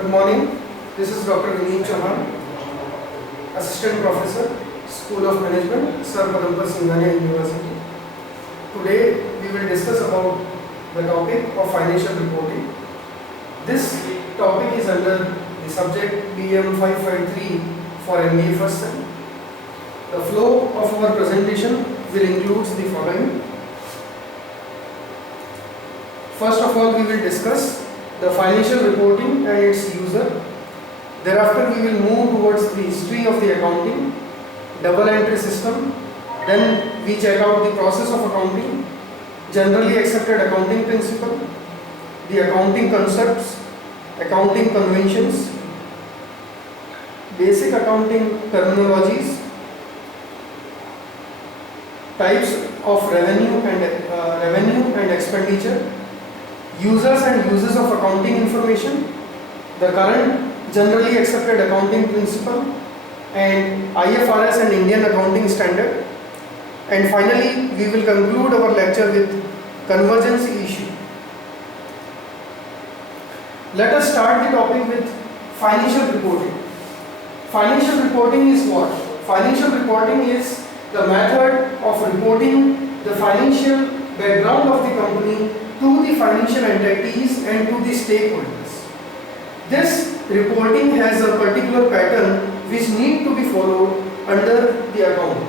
Good morning. This is Dr. Vineet Chauhan, Assistant Professor, School of Management, Sir Padamapur Singhania University. Today we will discuss about the topic of financial reporting. This topic is under the subject BM 553 for MBA first sem. The flow of our presentation will include the following. First of all, we will discuss the financial reporting and its user. Thereafter, we will move towards the history of the accounting, double entry system. Then we check out the process of accounting, generally accepted accounting principle, the accounting concepts, accounting conventions, basic accounting terminologies, types of revenue and expenditure, users and uses of accounting information, the current generally accepted accounting principle, and IFRS and Indian accounting standard. And finally, we will conclude our lecture with convergence issue. Let us start the topic with financial reporting. Financial reporting is what? Financial reporting is the method of reporting the financial background of the company to the financial entities and to the stakeholders. This reporting has a particular pattern which need to be followed under the account.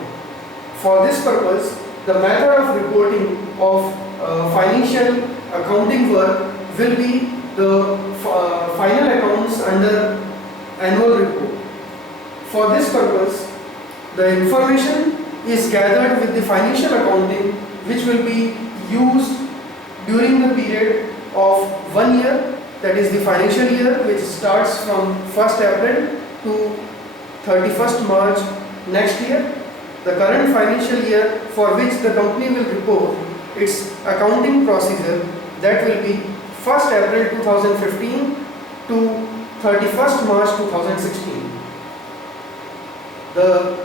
For this purpose, the method of reporting of financial accounting work will be the final accounts under annual report. For this purpose, the information is gathered with the financial accounting which will be used during the period of 1 year, that is the financial year, which starts from 1st April to 31st March next year. The current financial year for which the company will report its accounting procedure, that will be 1st April 2015 to 31st March 2016.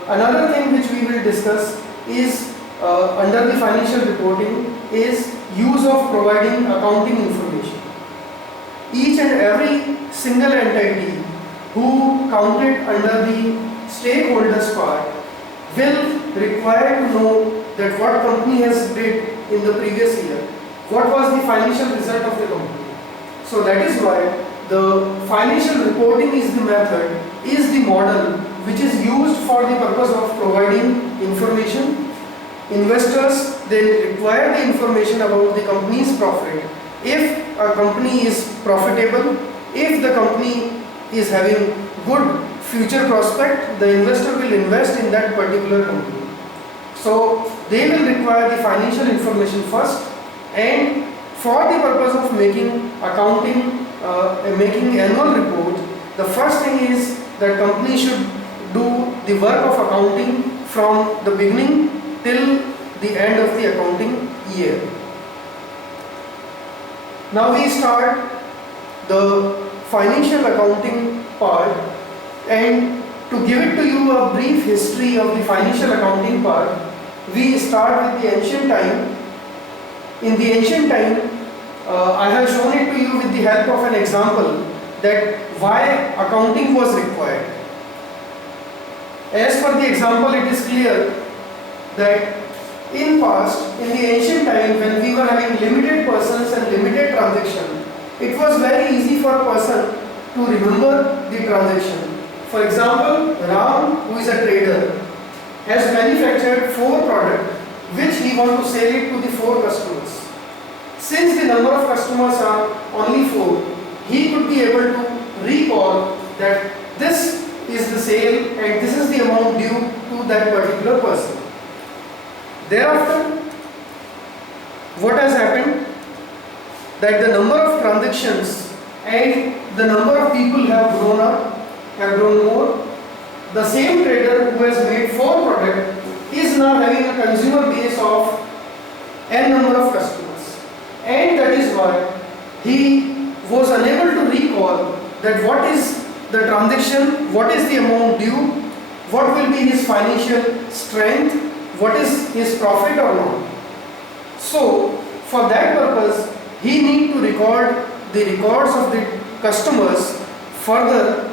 Another thing which we will discuss is under the financial reporting is use of providing accounting information. Each and every single entity who counted under the stakeholders part will require to know that what company has did in the previous year, what was the financial result of the company. So that is why the financial reporting is the method, is the model which is used for the purpose of providing information. Investors, they require the information about the company's profit. If a company is profitable, if the company is having good future prospect, the investor will invest in that particular company. So they will require the financial information first, and for the purpose of making accounting, making annual report, the first thing is that company should do the work of accounting from the beginning till the end of the accounting year. Now we start the financial accounting part, and to give it to you a brief history of the financial accounting part, we start with the ancient time. In the ancient time, I have shown it to you with the help of an example that why accounting was required. As per the example, it is clear that in past, in the ancient time, when we were having limited persons and limited transaction, it was very easy for a person to remember the transaction. For example, Ram, who is a trader, has manufactured 4 products which he wants to sell it to the 4 customers. Since the number of customers are only 4, he could be able to recall that this is the sale and this is the amount due to that particular person. Thereafter, what has happened? That the number of transactions and the number of people have grown up, have grown more. The same trader who has made 4 products is now having a consumer base of n number of customers, and that is why he was unable to recall that what is the transaction, what is the amount due, what will be his financial strength, what is his profit or not. So for that purpose, he need to record the records of the customers further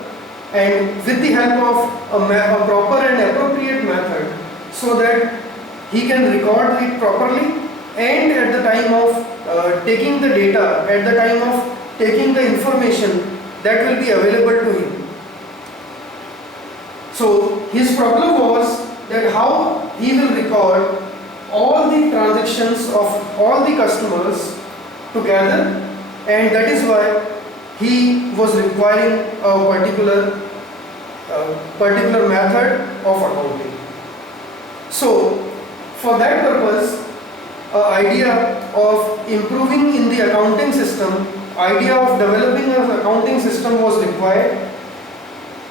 and with the help of a proper and appropriate method, so that he can record it properly, and at the time of taking the data, at the time of taking the information that will be available to him. So his problem was that how he will record all the transactions of all the customers together, and that is why he was requiring a particular method of accounting. So for that purpose, an idea of improving in the accounting system, idea of developing an accounting system was required.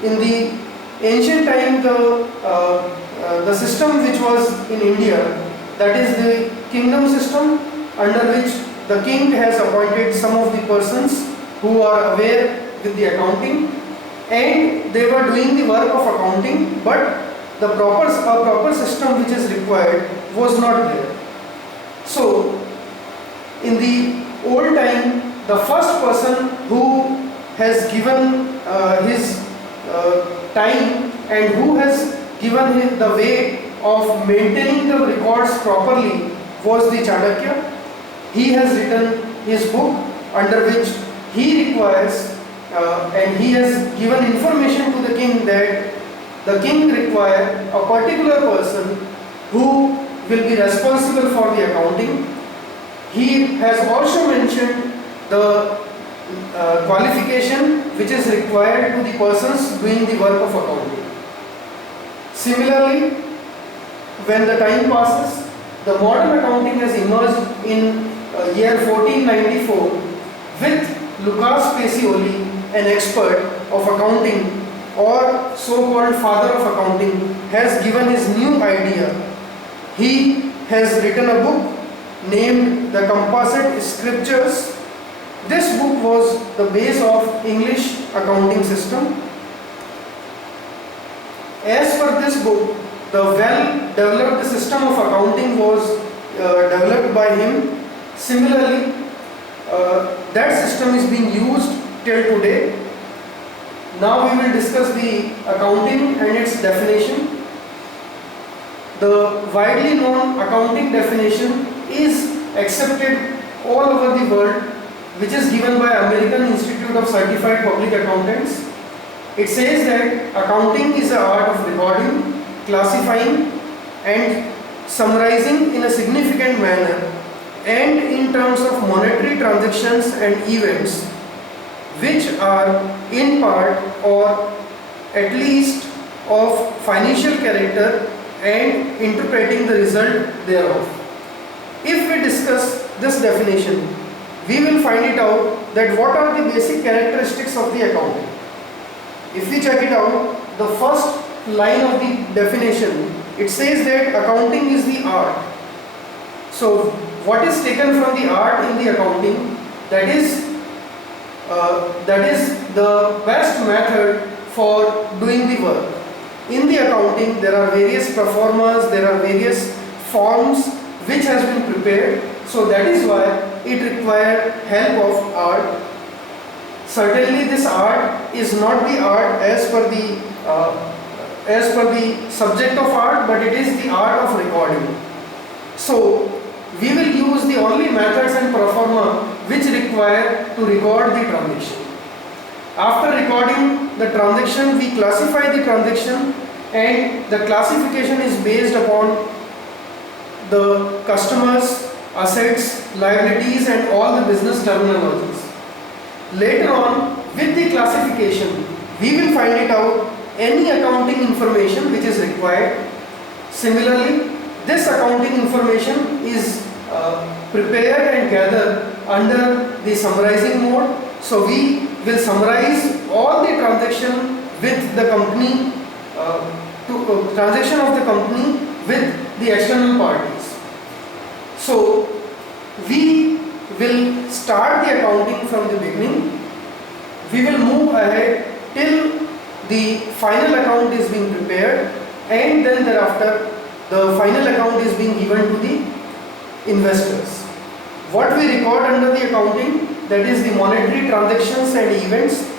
In the ancient time, the system which was in India, that is the kingdom system, under which the king has appointed some of the persons who are aware with the accounting, and they were doing the work of accounting, but a proper system which is required was not there. So in the old time, the first person who has given his time and who has given him the way of maintaining the records properly was the Chanakya. He has written his book under which he requires and he has given information to the king that the king requires a particular person who will be responsible for the accounting. He has also mentioned the qualification which is required to the persons doing the work of accounting. Similarly, when the time passes, the modern accounting has emerged in year 1494 with Lucas Pacioli, an expert of accounting or so-called father of accounting, has given his new idea. He has written a book named The Composite Scriptures. This book was the base of English accounting system. As per this book, the well-developed system of accounting was developed by him. Similarly, that system is being used till today. Now we will discuss the accounting and its definition. The widely known accounting definition is accepted all over the world, which is given by American Institute of Certified Public Accountants. It says that accounting is the art of recording, classifying and summarizing in a significant manner and in terms of monetary transactions and events which are in part or at least of financial character and interpreting the result thereof. If we discuss this definition, we will find it out that what are the basic characteristics of the accounting. If we check it out, the first line of the definition, it says that accounting is the art. So what is taken from the art in the accounting, that is the best method for doing the work. In the accounting, there are various pro formas, there are various forms which has been prepared. So that is why it required help of art. Certainly this art is not the art as per the subject of art, but it is the art of recording. So we will use the only methods and pro forma which require to record the transaction. After recording the transaction, we classify the transaction, and the classification is based upon the customers, assets, liabilities and all the business terminologies. Later on, with the classification, we will find it out any accounting information which is required. Similarly, this accounting information is prepared and gathered under the summarizing mode. So we will summarize all the transaction with the company, transaction of the company with the external parties. So we will start the accounting from the beginning. We will move ahead till the final account is being prepared, and then thereafter the final account is being given to the investors. What we record under the accounting, that is the monetary transactions and events.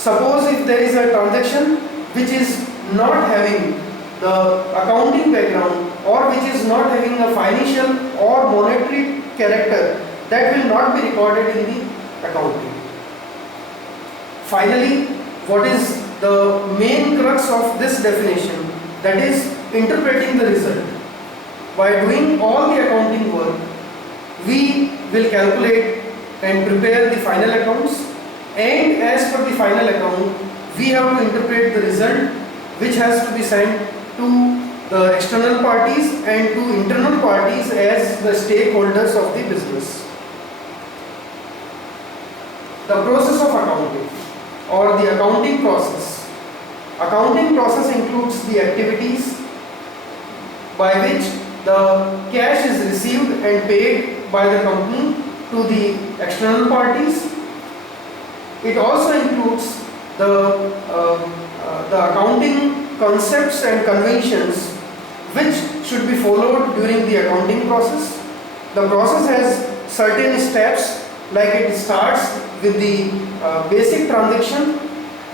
Suppose if there is a transaction which is not having the accounting background or which is not having a financial or monetary character, that will not be recorded in the accounting. Finally, what is the main crux of this definition? That is interpreting the result. By doing all the accounting work, we will calculate and prepare the final accounts, and as per the final account, we have to interpret the result which has to be sent to the external parties and to internal parties as the stakeholders of the business. The process of accounting or the accounting process. Accounting process includes the activities by which the cash is received and paid by the company to the external parties. It also includes the accounting concepts and conventions which should be followed during the accounting process. The process has certain steps, like it starts with the basic transaction.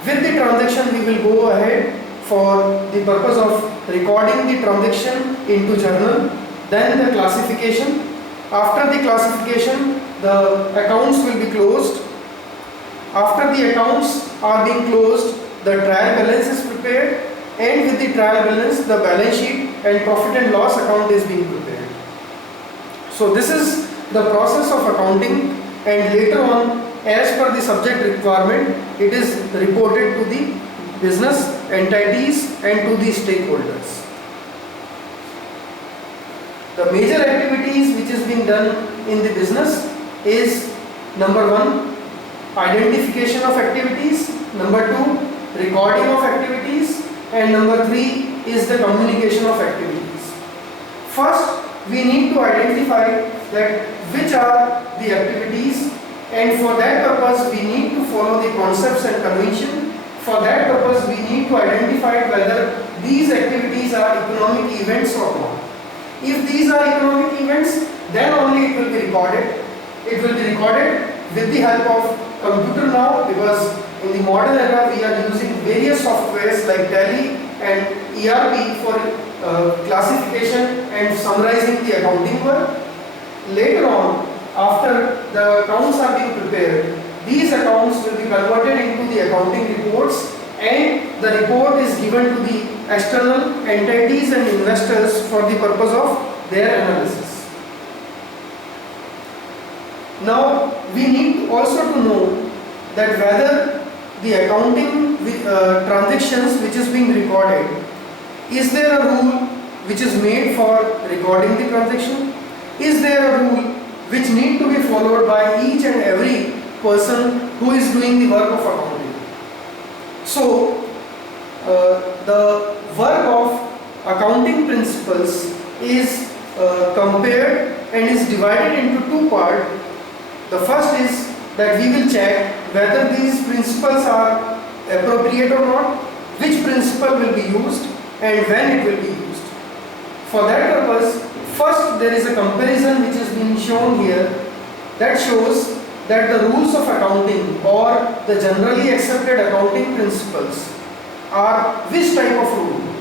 With the transaction, we will go ahead for the purpose of recording the transaction into journal. Then the classification. After the classification, the accounts will be closed. After the accounts are being closed, the trial balance is prepared, and with the trial balance, the balance sheet and profit and loss account is being prepared. So this is the process of accounting, and later on, as per the subject requirement, it is reported to the business entities and to the stakeholders. The major activities which is being done in the business is number 1, identification of activities, number 2, recording of activities, and number 3 is the communication of activities. First, we need to identify that which are the activities, and for that purpose we need to follow the concepts and convention. For that purpose we need to identify whether these activities are economic events or not. If these are economic events, then only it will be recorded. It will be recorded with the help of computer now, because in the modern era we are using various softwares like Tally and ERP for classification and summarizing the accounting work. Later on, after the accounts are being prepared, these accounts will be converted into the accounting reports, and the report is given to the external entities and investors for the purpose of their analysis. Now we need also to know that whether the accounting transactions which is being recorded, is there a rule which is made for recording the transaction? Is there a rule which need to be followed by each and every person who is doing the work of accounting? So the work of accounting principles is compared and is divided into 2 parts. The first is that we will check whether these principles are appropriate or not, which principle will be used and when it will be used. For that purpose, first there is a comparison which is being shown here that shows that the rules of accounting or the generally accepted accounting principles are which type of rule.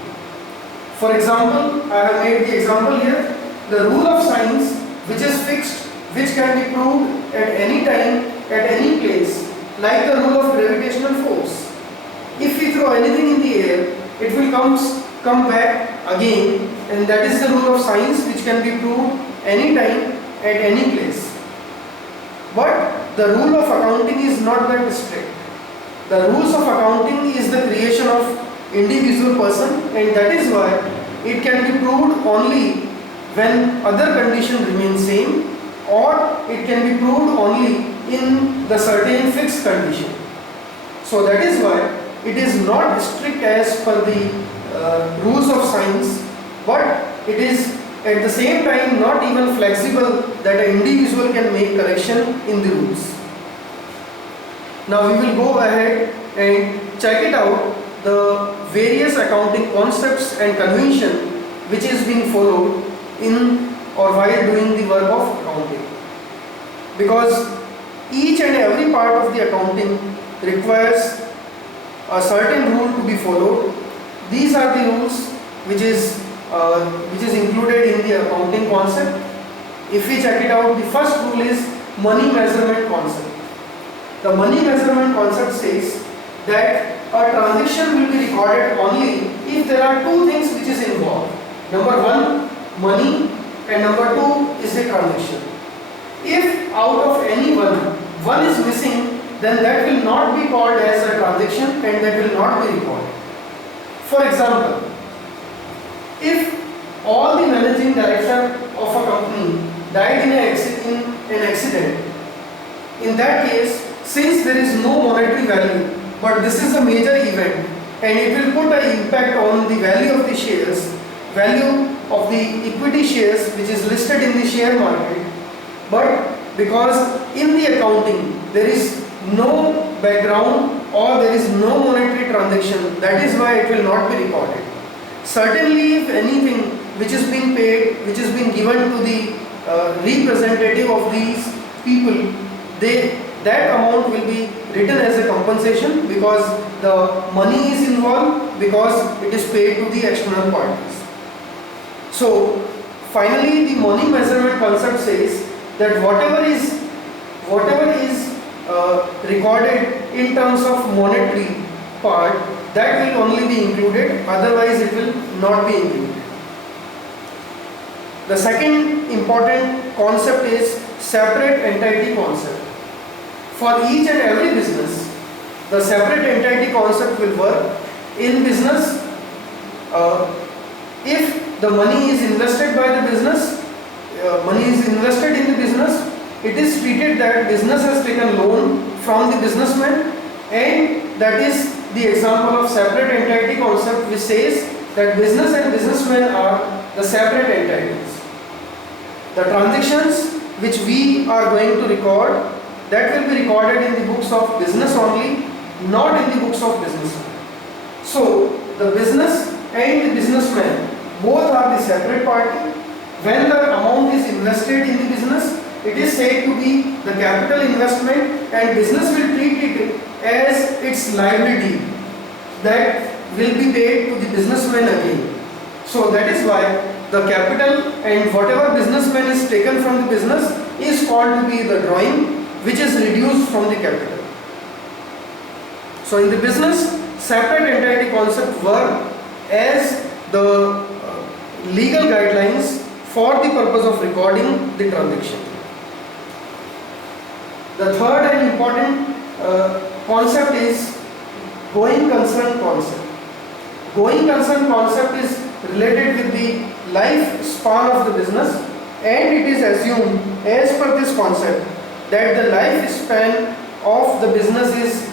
For example, I have made the example here, the rule of signs which is fixed, which can be proved at any time, at any place, like the rule of gravitational force. If we throw anything in the air, it will come back again, and that is the rule of signs which can be proved any time, at any place. But the rule of accounting is not that strict. The rules of accounting is the creation of individual person, and that is why it can be proved only when other conditions remain same, or it can be proved only in the certain fixed condition. So that is why it is not strict as per the rules of science, but it is at the same time not even flexible that an individual can make correction in the rules. Now we will go ahead and check it out, the various accounting concepts and convention which is being followed in or while doing the work of accounting. Because each and every part of the accounting requires a certain rule to be followed. These are the rules which is included in the accounting concept. If we check it out, the first rule is money measurement concept. The money measurement concept says that a transaction will be recorded only if there are two things which is involved. Number one, money, and number two is the transaction. If out of any one is missing, then that will not be called as a transaction and that will not be recorded. For example, if all the managing director of a company died in an accident, in that case, since there is no monetary value, but this is a major event and it will put an impact on the value of the shares, value of the equity shares which is listed in the share market, but because in the accounting there is no background or there is no monetary transaction, that is why it will not be recorded. Certainly, if anything which is being paid, which is being given to the representative of these people, that amount will be written as a compensation because the money is involved, because it is paid to the external parties. So finally, the money measurement concept says that whatever is recorded in terms of monetary part, that will only be included, otherwise it will not be included. The second important concept is separate entity concept. For each and every business, the separate entity concept will work. In business, if the money is invested by the business, money is invested in the business, it is treated that business has taken loan from the businessman, and that is the example of separate entity concept, which says that business and businessmen are the separate entities. The transactions which we are going to record, that will be recorded in the books of business only, not in the books of businessmen. So the business and the businessman both are the separate party. When the amount is invested in the business, it is said to be the capital investment, and business will treat it as its liability that will be paid to the businessman again. So that is why the capital and whatever businessman is taken from the business is called to be the drawing, which is reduced from the capital. So in the business, separate entity concept work as the legal guidelines for the purpose of recording the transaction. The third and important concept is going concern concept. Going concern concept is related with the lifespan of the business, and it is assumed as per this concept that the lifespan of the business is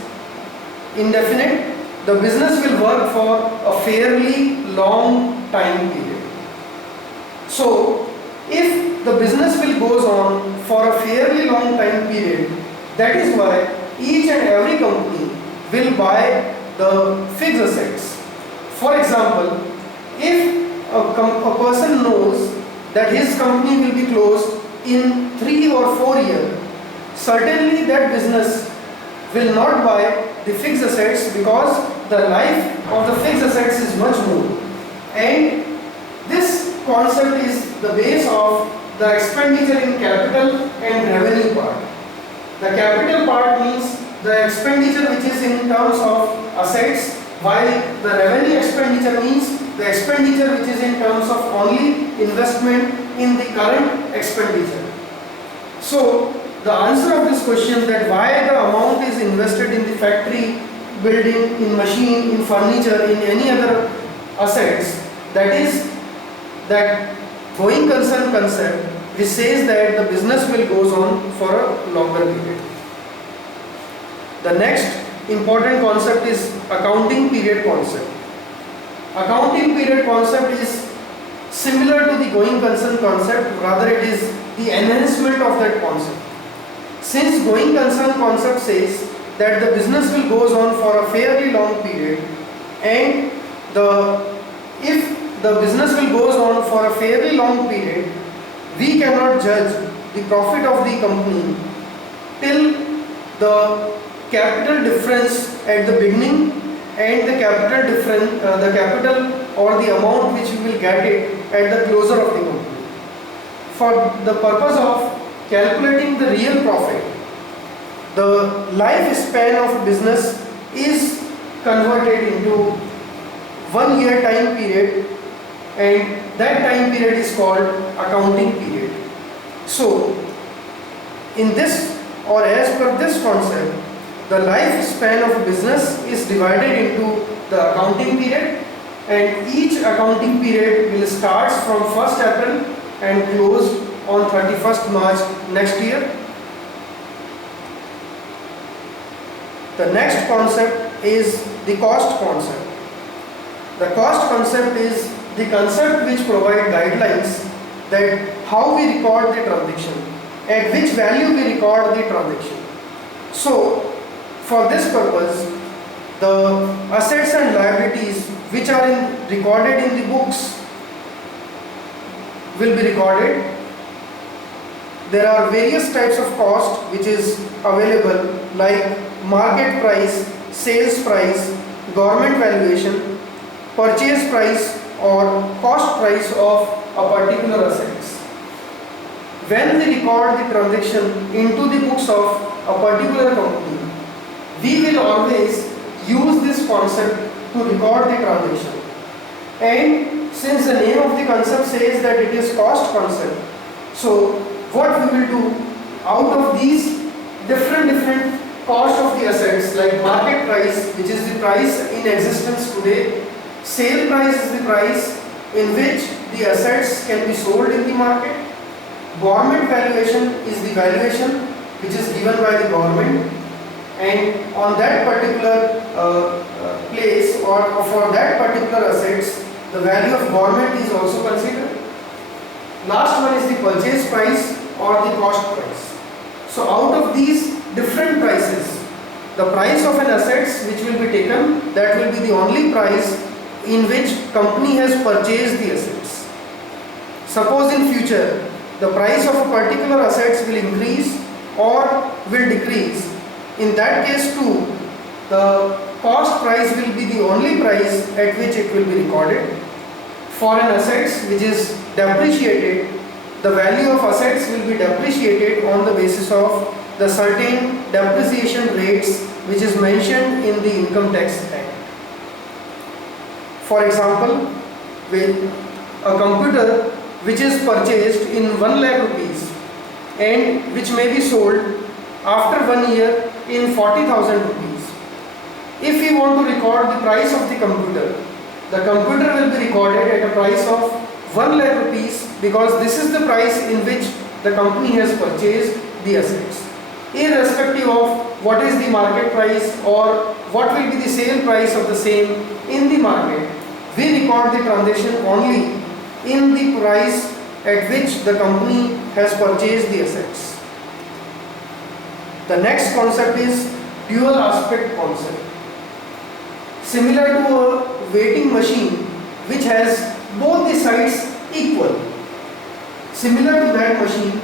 indefinite. The business will work for a fairly long time period. So if the business will goes on for a fairly long time period, that is why each and every company will buy the fixed assets. For example, if a person knows that his company will be closed in 3 or 4 years, certainly that business will not buy the fixed assets because the life of the fixed assets is much more. And this concept is the base of the expenditure in capital and revenue part. The capital part means the expenditure which is in terms of assets, while the revenue expenditure means the expenditure which is in terms of only investment in the current expenditure. So the answer of this question, that why the amount is invested in the factory, building, in machine, in furniture, in any other assets, that is that going concern concept, which says that the business will goes on for a longer period. The next important concept is accounting period concept. Accounting period concept is similar to the going concern concept, rather it is the enhancement of that concept. Since going concern concept says that the business will goes on for a fairly long period, and if the business will goes on for a fairly long period, we cannot judge the profit of the company till the capital difference at the beginning and the capital difference, the capital or the amount which you will get it at the closure of the company. For the purpose of calculating the real profit, the lifespan of business is converted into 1 year time period, and that time period is called accounting period. So in this, or as per this concept, the lifespan of a business is divided into the accounting period, and each accounting period will start from 1st April and close on 31st March next year. The next concept is the cost concept. The cost concept is the concept which provide guidelines that how we record the transaction, at which value we record the transaction. So for this purpose, the assets and liabilities which are recorded in the books will be recorded. There are various types of cost which is available, like market price, sales price, government valuation, purchase price or cost price of a particular assets. When we record the transaction into the books of a particular company, we will always use this concept to record the transaction. And since the name of the concept says that it is cost concept, so what we will do out of these different cost of the assets, like market price, which is the price in existence today, sale price is the price in which the assets can be sold in the market, government valuation is the valuation which is given by the government, and on that particular place or for that particular assets, the value of government is also considered. Last one is the purchase price or the cost price. So out of these different prices, the price of an assets which will be taken, that will be the only price in which company has purchased the assets. Suppose in future the price of a particular assets will increase or will decrease. In that case too, the cost price will be the only price at which it will be recorded. For an assets which is depreciated, the value of assets will be depreciated on the basis of the certain depreciation rates which is mentioned in the Income Tax Act. For example, with a computer which is purchased in 1 lakh rupees and which may be sold after 1 year in 40,000 rupees. If we want to record the price of the computer will be recorded at a price of 1 lakh rupees, because this is the price in which the company has purchased the assets. Irrespective of what is the market price or what will be the sale price of the same in the market, we record the transaction only in the price at which the company has purchased the assets. The next concept is dual aspect concept. Similar to a weighting machine which has both the sides equal. Similar to that machine,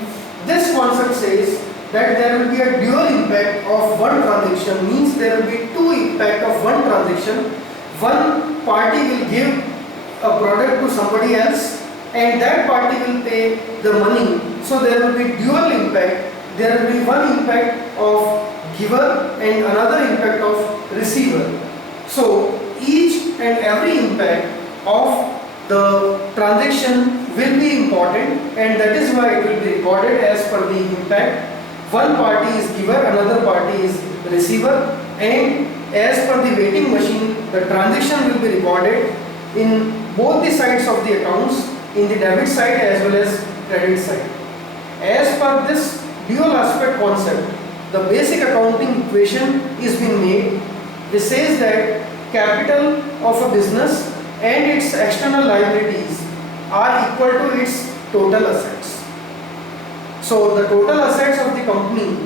this concept says that there will be a dual impact of one transaction, means there will be two impact of one transaction. One party will give a product to somebody else and that party will pay the money. So there will be dual impact. There will be one impact of giver and another impact of receiver. So each and every impact of the transaction will be important, and that is why it will be recorded as per the impact. One party is giver, another party is receiver, and as per the weighting machine, the transaction will be recorded in both the sides of the accounts, in the debit side as well as credit side. As per this dual aspect concept, the basic accounting equation is being made. This says that capital of a business and its external liabilities are equal to its total assets. So the total assets of the company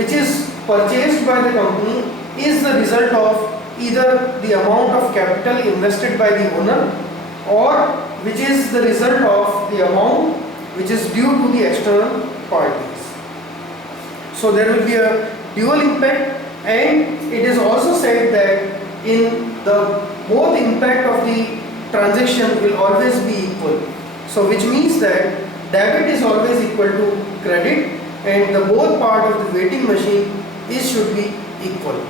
which is purchased by the company is the result of either the amount of capital invested by the owner or which is the result of the amount which is due to the external parties. So there will be a dual impact, and it is also said that in the both impact of the transaction will always be equal. So which means that debit is always equal to credit, and the both part of the weighting machine is should be equal.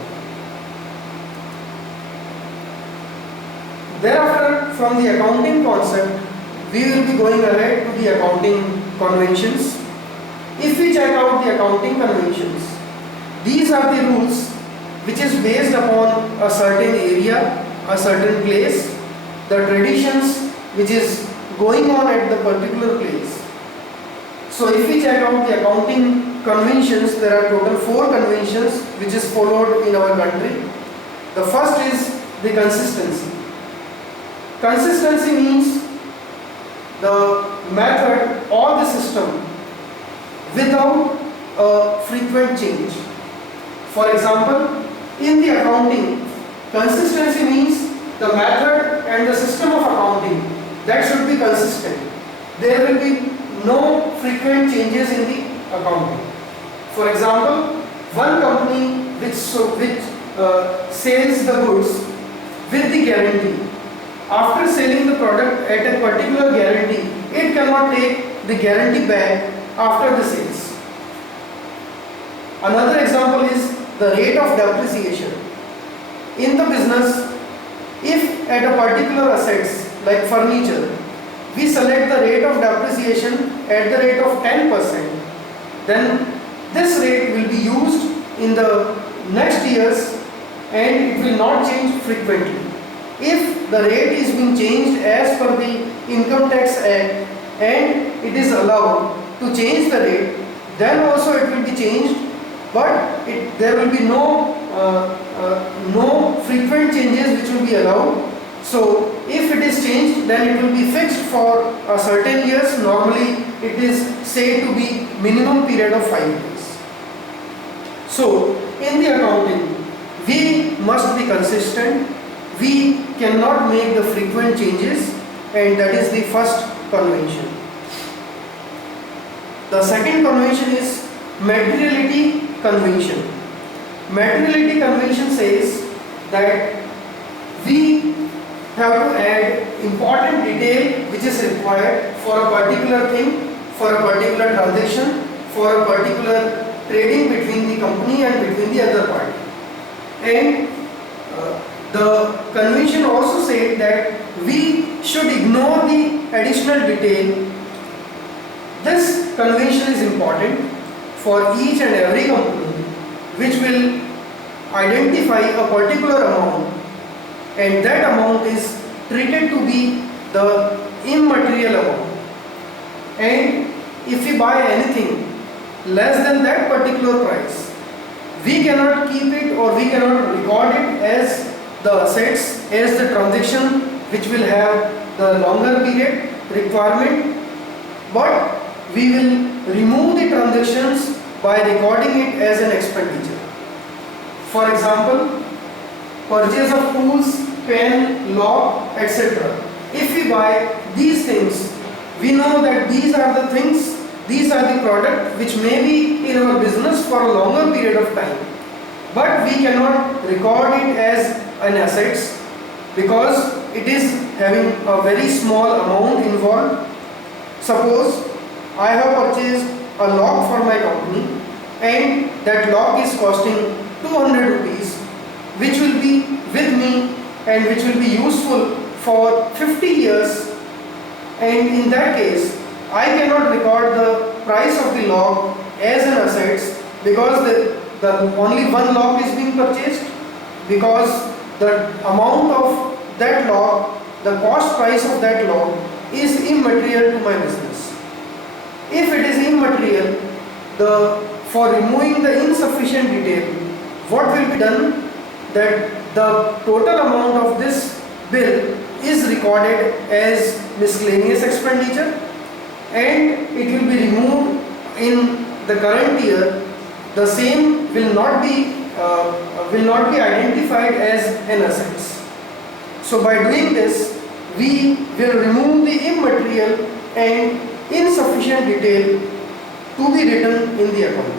Thereafter, from the accounting concept, we will be going ahead to the accounting conventions. If we check out the accounting conventions, these are the rules which is based upon a certain area, a certain place, the traditions which is going on at the particular place. So if we check out the accounting conventions, there are total 4 conventions which is followed in our country. The first is the consistency. Consistency means the method or the system without a frequent change. For example, in the accounting, consistency means the method and the system of accounting that should be consistent. There will be no frequent changes in the accounting. For example, one company which sells the goods with the guarantee. After selling the product at a particular guarantee, it cannot take the guarantee back after the sales. Another example is the rate of depreciation. In the business, if at a particular assets like furniture, we select the rate of depreciation at the rate of 10%, then this rate will be used in the next years and it will not change frequently. If the rate is being changed as per the Income Tax Act and it is allowed to change the rate, then also it will be changed, but there will be no frequent changes which will be allowed. So if it is changed, then it will be fixed for a certain years. Normally it is said to be minimum period of 5 years. So in the accounting, we must be consistent. We cannot make the frequent changes, and that is the first convention. The second convention is materiality convention. Materiality convention says that we have to add important detail which is required for a particular thing, for a particular transaction, for a particular trading between the company and between the other party. And the convention also said that we should ignore the additional detail. This convention is important for each and every company which will identify a particular amount, and that amount is treated to be the immaterial amount. And if we buy anything less than that particular price, we cannot keep it or we cannot record it as the assets, as the transaction which will have the longer period requirement, but we will remove the transactions by recording it as an expenditure. For example, purchase of tools, pen, lock, etc. If we buy these things, we know that these are the things, these are the product which may be in our business for a longer period of time, but we cannot record it as an assets because it is having a very small amount involved. Suppose I have purchased a lock for my company and that lock is costing 200 rupees, which will be with me and which will be useful for 50 years, and in that case I cannot record the price of the lock as an assets because the only one lock is being purchased, because the amount of that lock, the cost price of that lock is immaterial to my business. If it is immaterial, for removing the insufficient detail, what will be done, that the total amount of this bill is recorded as miscellaneous expenditure and it will be removed in the current year. The same will not be identified as an assets. So by doing this, we will remove the immaterial and insufficient detail to be written in the account.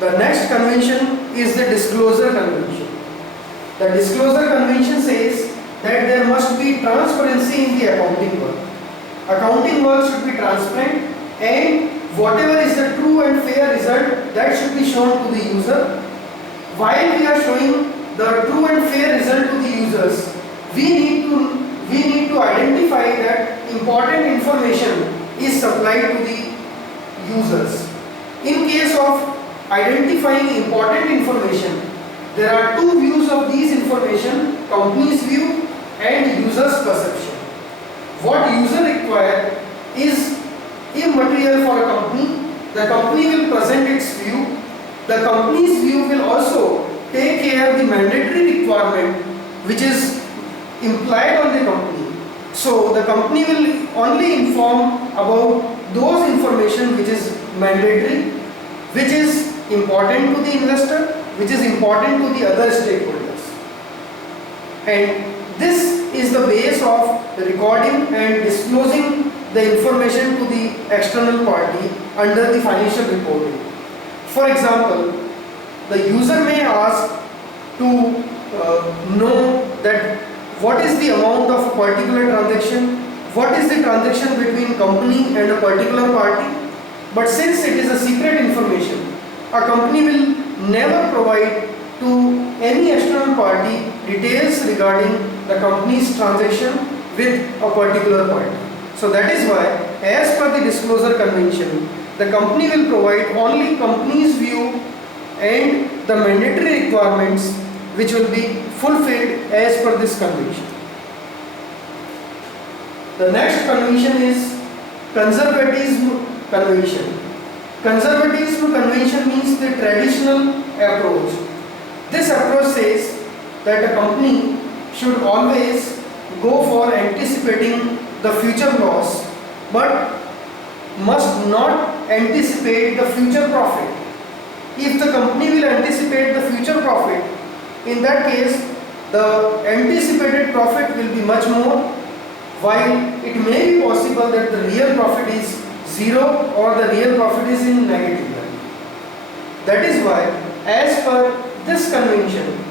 The next convention is the disclosure convention. The disclosure convention says that there must be transparency in the accounting work. Accounting work should be transparent, and whatever is the true and fair result, that should be shown to the user. While we are showing the true and fair result to the users, we need to identify that important information is supplied to the users. In case of identifying important information, there are two views of these information: company's view and user's perception. What user require is immaterial for a company. The company will present its view. The company's view will also take care of the mandatory requirement which is implied on the company. So the company will only inform about those information which is mandatory, which is important to the investor, which is important to the other stakeholders. And this is the base of recording and disclosing the information to the external party under the financial reporting. For example, the user may ask to know that what is the amount of a particular transaction, what is the transaction between company and a particular party. But since it is a secret information, a company will never provide to any external party details regarding the company's transaction with a particular party. So that is why, as per the disclosure convention, the company will provide only company's view and the mandatory requirements which will be fulfilled as per this convention. The next convention is conservatism convention. Conservatism convention means the traditional approach. This approach says that a company should always go for anticipating the future loss, but must not anticipate the future profit. If the company will anticipate the future profit, in that case the anticipated profit will be much more, while it may be possible that the real profit is zero or the real profit is in negative value. That is why, as per this convention,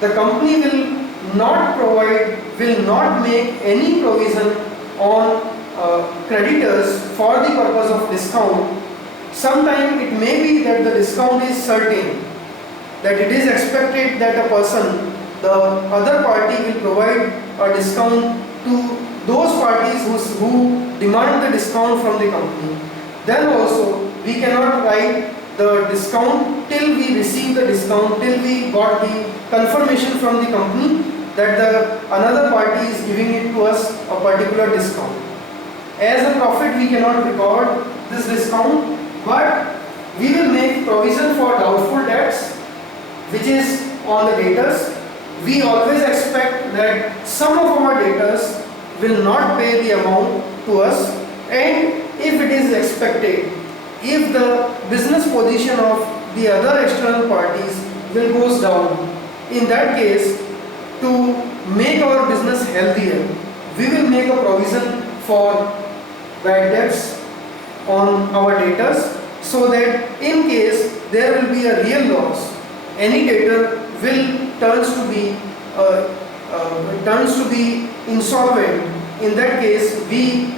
the company will not make any provision on creditors for the purpose of discount. Sometimes it may be that the discount is certain, that it is expected that a person, the other party, will provide a discount to those parties who demand the discount from the company. Then also we cannot write the discount till we receive the discount, till we got the confirmation from the company that another party is giving it to us a particular discount. As a profit we cannot record this discount, but we will make provision for doubtful debts, which is on the debtors. We always expect that some of our debtors will not pay the amount to us, and if it is expected, if the business position of the other external parties will goes down, in that case, to make our business healthier, we will make a provision for bad debts on our debtors, so that in case there will be a real loss, any debtor will turns to be insolvent. In that case, we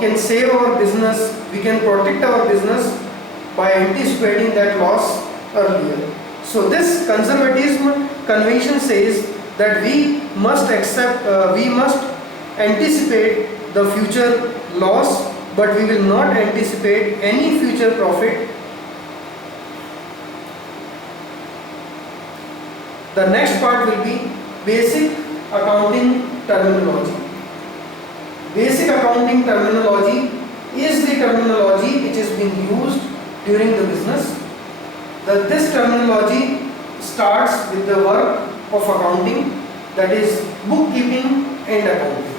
can save our business, we can protect our business by anticipating that loss earlier. So this conservatism convention says that we must anticipate the future loss, but we will not anticipate any future profit. The next part will be basic accounting terminology. Basic accounting terminology is the terminology which is being used during the business. This terminology starts with the work of accounting, that is bookkeeping and accounting.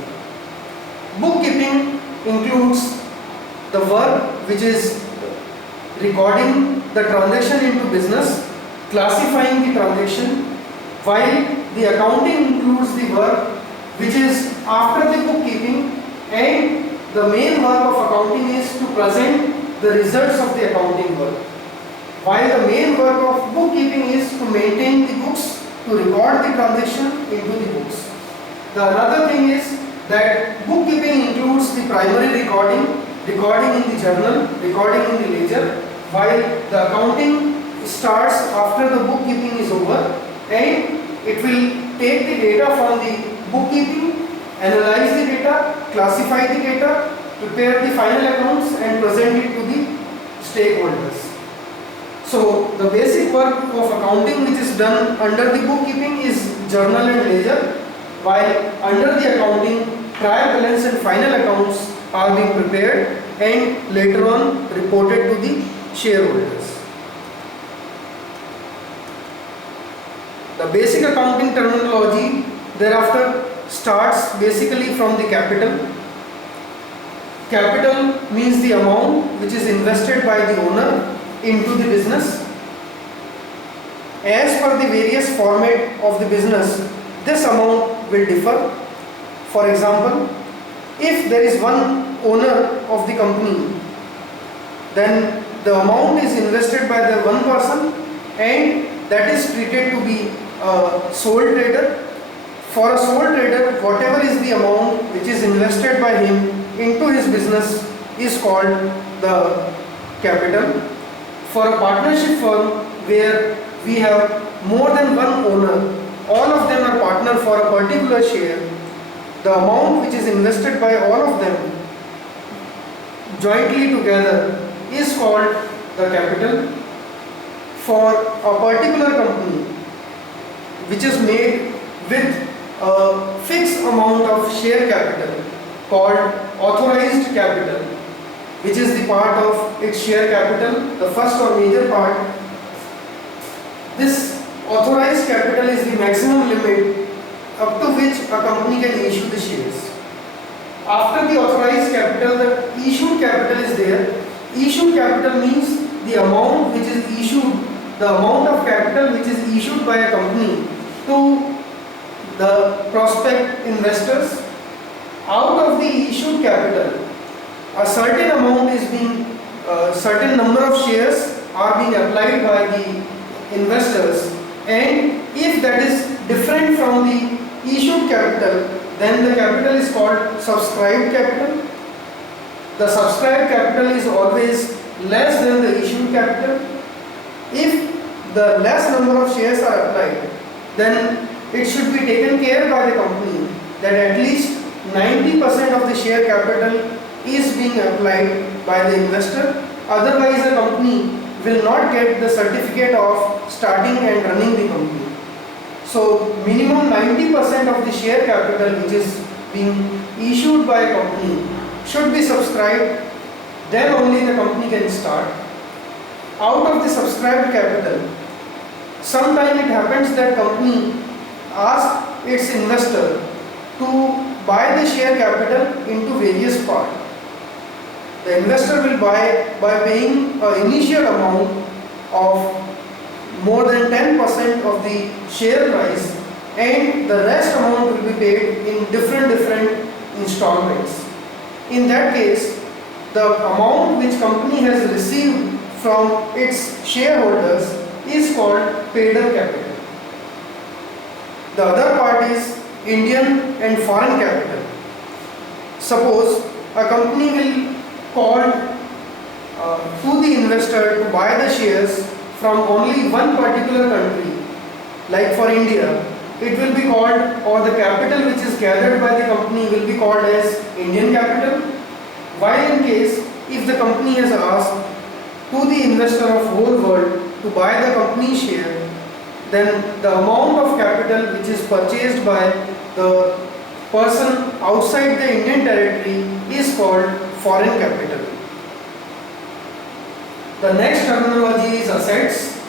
Bookkeeping includes the work which is recording the transaction into business, classifying the transaction, while the accounting includes the work which is after the bookkeeping, and the main work of accounting is to present the results of the accounting work. while the main work of bookkeeping is to maintain the books, to record the transaction into the books. The another thing is that bookkeeping includes the primary recording in the journal, recording in the ledger, while the accounting starts after the bookkeeping is over, and it will take the data from the bookkeeping, analyze the data, classify the data, prepare the final accounts and present it to the stakeholders. So the basic work of accounting which is done under the bookkeeping is journal and ledger, while under the accounting, trial balance and final accounts are being prepared and later on reported to the shareholders. The basic accounting terminology thereafter starts basically from the capital. Capital means the amount which is invested by the owner into the business. As per the various format of the business, this amount will differ. For example, if there is one owner of the company, then the amount is invested by the one person and that is treated to be a sole trader. For a sole trader, whatever is the amount which is invested by him into his business is called the capital. For a partnership firm where we have more than one owner, all of them are partner for a particular share, the amount which is invested by all of them jointly together is called the capital. For a particular company which is made with a fixed amount of share capital called authorized capital, which is the part of its share capital, the first or major part. This authorized capital is the maximum limit up to which a company can issue the shares. After the authorized capital, the issued capital is there. Issued capital means the amount which is issued, the amount of capital which is issued by a company to the prospect investors. Out of the issued capital, a certain amount is being, certain number of shares are being applied by the investors, and if that is different from the issued capital, then the capital is called subscribed capital. The subscribed capital is always less than the issued capital. If the less number of shares are applied, then it should be taken care by the company that at least 90% of the share capital is being applied by the investor. Otherwise, the company will not get the certificate of starting and running the company. So, minimum 90% of the share capital which is being issued by a company should be subscribed, then only the company can start. Out of the subscribed capital, sometimes it happens that company asks its investor to buy the share capital into various parts. The investor will buy by paying an initial amount of more than 10% of the share price, and the rest amount will be paid in different installments. In that case, the amount which company has received from its shareholders is called paid-up capital. The other part is Indian and foreign capital. Suppose a company will call to the investor to buy the shares from only one particular country, like for India, it will be called, or the capital which is gathered by the company will be called as Indian capital. While in case if the company has asked to the investor of whole world to buy the company share, then the amount of capital which is purchased by the person outside the Indian territory is called foreign capital. The next terminology is assets.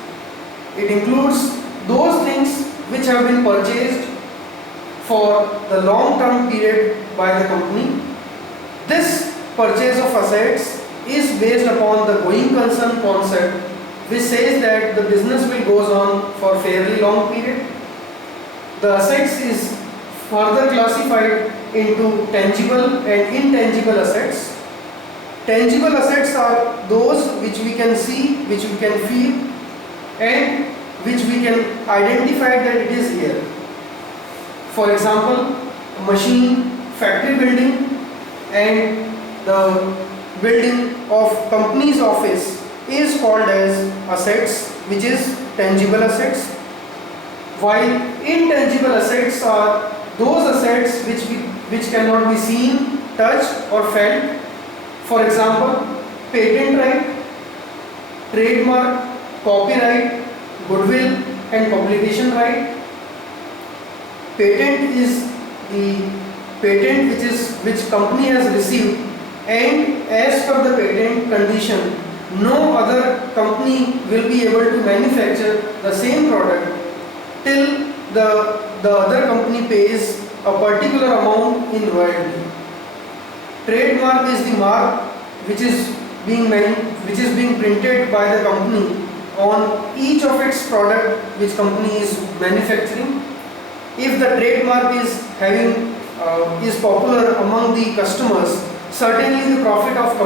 It includes those things which have been purchased for the long-term period by the company. This purchase of assets is based upon the going concern concept, which says that the business will goes on for fairly long period. The assets is further classified into tangible and intangible assets. Tangible assets are those which we can see, which we can feel, and which we can identify that it is here. For example, a machine, factory building, and the building of company's office is called as assets, which is tangible assets, while intangible assets are those assets which cannot be seen, touched or felt. For example, patent right, trademark, copyright, goodwill and publication right. Patent is the patent which company has received, and as per the patent condition, no other company will be able to manufacture the same product till the other company pays a particular amount in royalty. Trademark is the mark which is being printed by the company on each of its product which company is manufacturing. If the trademark is popular among the customers, certainly the profit of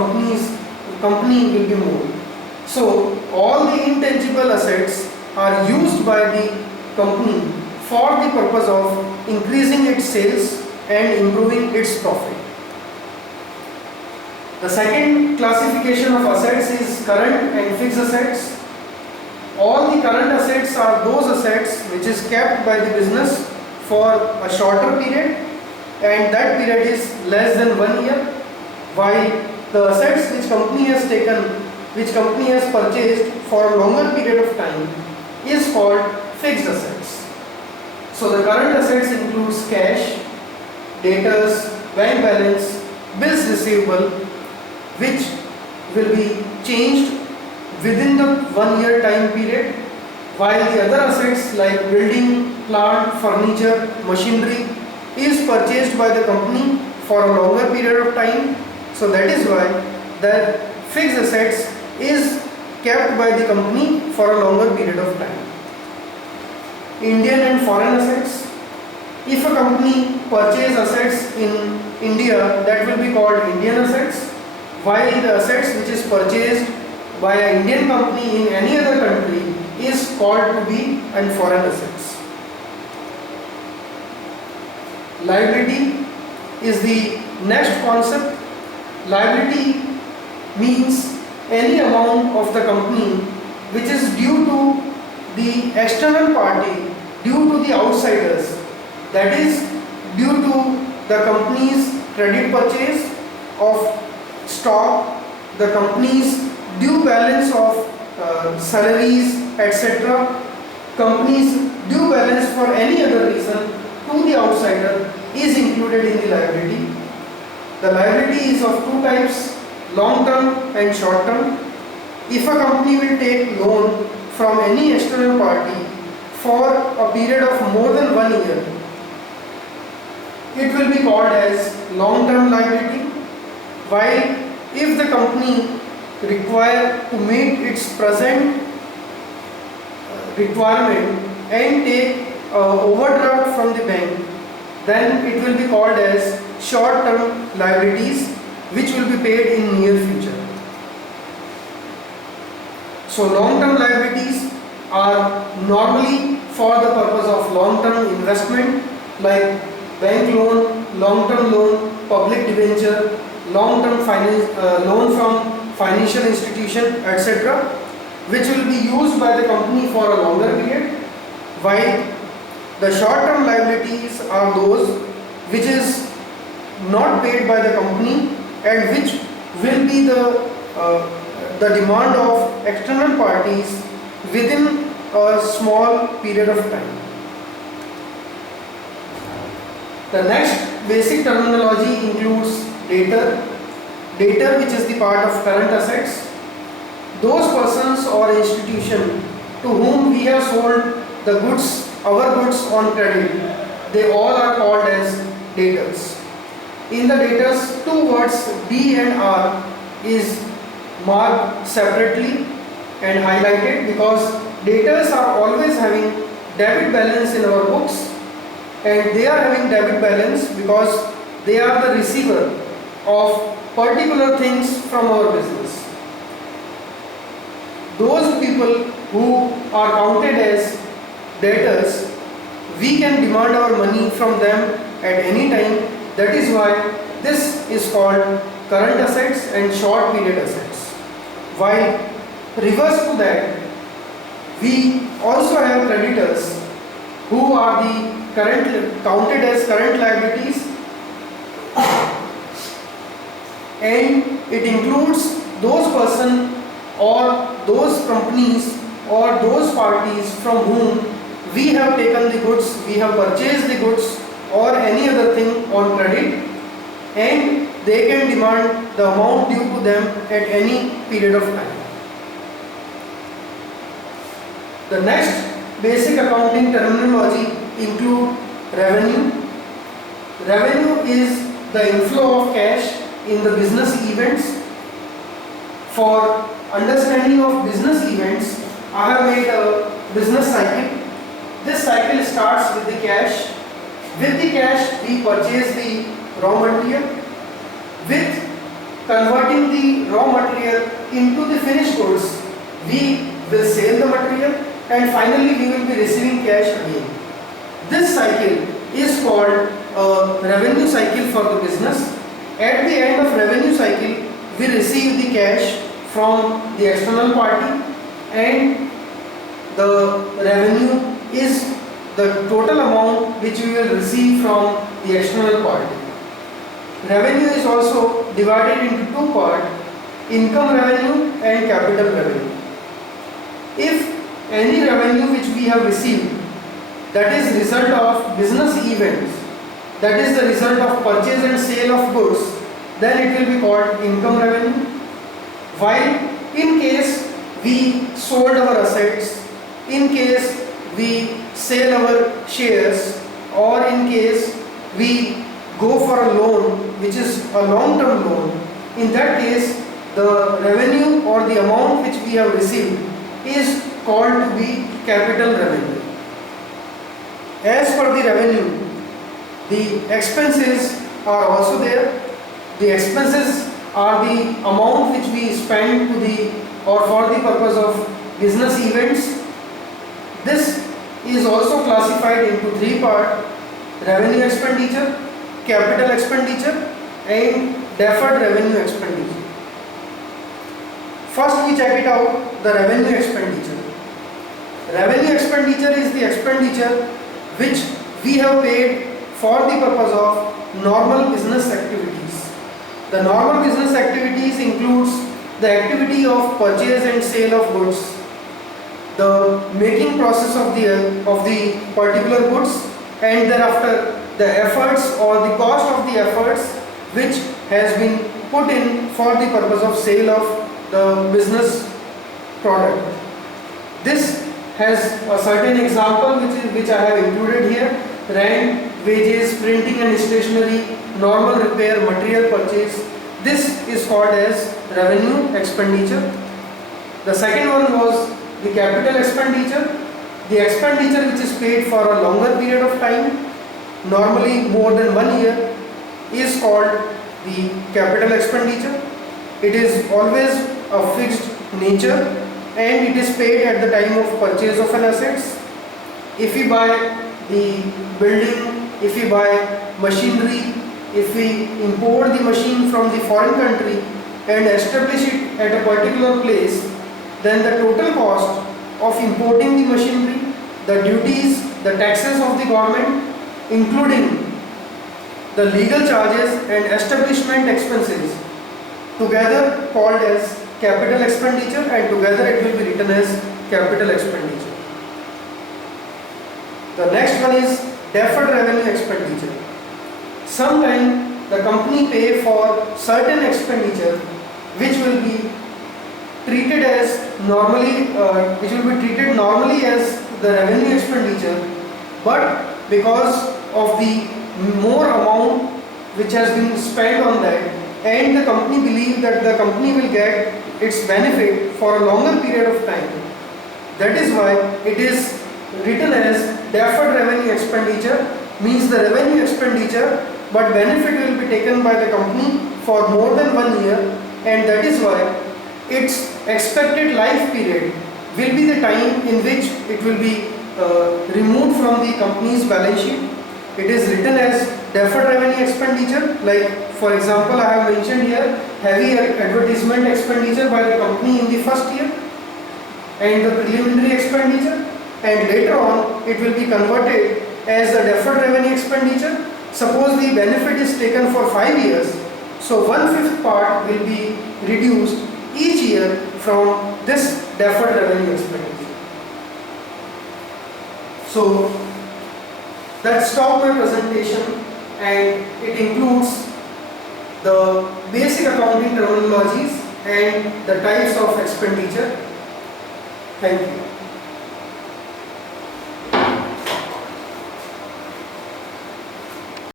company will be more. So all the intangible assets are used by the company for the purpose of increasing its sales and improving its profit. The second classification of assets is current and fixed assets. All the current assets are those assets which is kept by the business for a shorter period, and that period is less than 1 year, while the assets which company has purchased for a longer period of time is called fixed assets. So the current assets includes cash, debtors, bank balance, bills receivable, which will be changed within the 1 year time period, while the other assets like building, plant, furniture, machinery is purchased by the company for a longer period of time. So that is why the fixed assets is kept by the company for a longer period of time. Indian and foreign assets. If a company purchases assets in India, that will be called Indian assets, while the assets which is purchased by an Indian company in any other country is called to be an foreign assets. Liability is the next concept. Liability means any amount of the company which is due to the external party, due to the outsiders, that is due to the company's credit purchase of stock, the company's due balance of salaries, etc., company's due balance for any other reason to the outsider is included in the liability. The liability is of two types, long term and short term. If a company will take loan from any external party for a period of more than 1 year, it will be called as long term liability, while if the company require to meet its present requirement and take overdraft from the bank, then it will be called as short term liabilities, which will be paid in near future. So long term liabilities are normally for the purpose of long term investment like bank loan, long term loan, public debenture, long term loan from financial institution, etc., which will be used by the company for a longer period, while the short term liabilities are those which is not paid by the company and which will be the demand of external parties within a small period of time. The next basic terminology includes debtor. Debtor, which is the part of current assets. Those persons or institution to whom we have sold the goods, our goods on credit, they all are called as debtors. In the debtors, two words D and R is marked separately and highlighted because debtors are always having debit balance in our books, and they are having debit balance because they are the receiver of particular things from our business. Those people who are counted as debtors, we can demand our money from them at any time. That is why this is called current assets and short period assets. While reverse to that, we also have creditors who are the counted as current liabilities, and it includes those persons or those companies or those parties from whom we have taken the goods, we have purchased the goods or any other thing on credit, and they can demand the amount due to them at any period of time. The next basic accounting terminology include revenue. Revenue is the inflow of cash in the business events. For understanding of business events, I have made a business cycle. This cycle starts with the cash. With the cash, we purchase the raw material. With converting the raw material into the finished goods, we will sell the material, and finally we will be receiving cash again. This cycle is called a revenue cycle for the business. At the end of revenue cycle, we receive the cash from the external party, and the revenue is the total amount which we will receive from the external party. Revenue is also divided into two parts: income revenue and capital revenue. If any revenue which we have received, that is result of business events, that is the result of purchase and sale of goods, then it will be called income revenue. While in case we sold our assets, in case we sell our shares, or in case we go for a loan which is a long-term loan, in that case the revenue or the amount which we have received is called to be capital revenue. As for the revenue, the expenses are also there. The expenses are the amount which we spend to the or for the purpose of business events. This is also classified into three parts: revenue expenditure, capital expenditure, and deferred revenue expenditure. First we check it out, the revenue expenditure. Revenue expenditure is the expenditure which we have paid for the purpose of normal business activities. The normal business activities includes the activity of purchase and sale of goods, the making process of the particular goods, and thereafter the efforts or the cost of the efforts which has been put in for the purpose of sale of the business product. This has a certain example which I have included here: rent, wages, printing and stationery, normal repair, material purchase. This is called as revenue expenditure. The second one was the capital expenditure. The expenditure which is paid for a longer period of time, normally more than 1 year, is called the capital expenditure. It is always a fixed nature, and it is paid at the time of purchase of an assets. If we buy the building, if we buy machinery, if we import the machine from the foreign country and establish it at a particular place, then the total cost of importing the machinery, the duties, the taxes of the government, including the legal charges and establishment expenses, together called as capital expenditure, and together it will be written as capital expenditure. The next one is deferred revenue expenditure. Sometimes the company pay for certain expenditure which will be treated normally as the revenue expenditure, but because of the more amount which has been spent on that, and the company believes that the company will get its benefit for a longer period of time, that is why it is written as deferred revenue expenditure. Means the revenue expenditure but benefit will be taken by the company for more than 1 year, and that is why its expected life period will be the time in which it will be removed from the company's balance sheet. It is written as deferred revenue expenditure, like for example I have mentioned here heavy advertisement expenditure by the company in the first year and the preliminary expenditure, and later on it will be converted as the deferred revenue expenditure. Suppose the benefit is taken for 5 years, so 1/5 part will be reduced each year from this deferred revenue expenditure. So that stopped my presentation, and it includes the basic accounting terminologies and the types of expenditure. Thank you.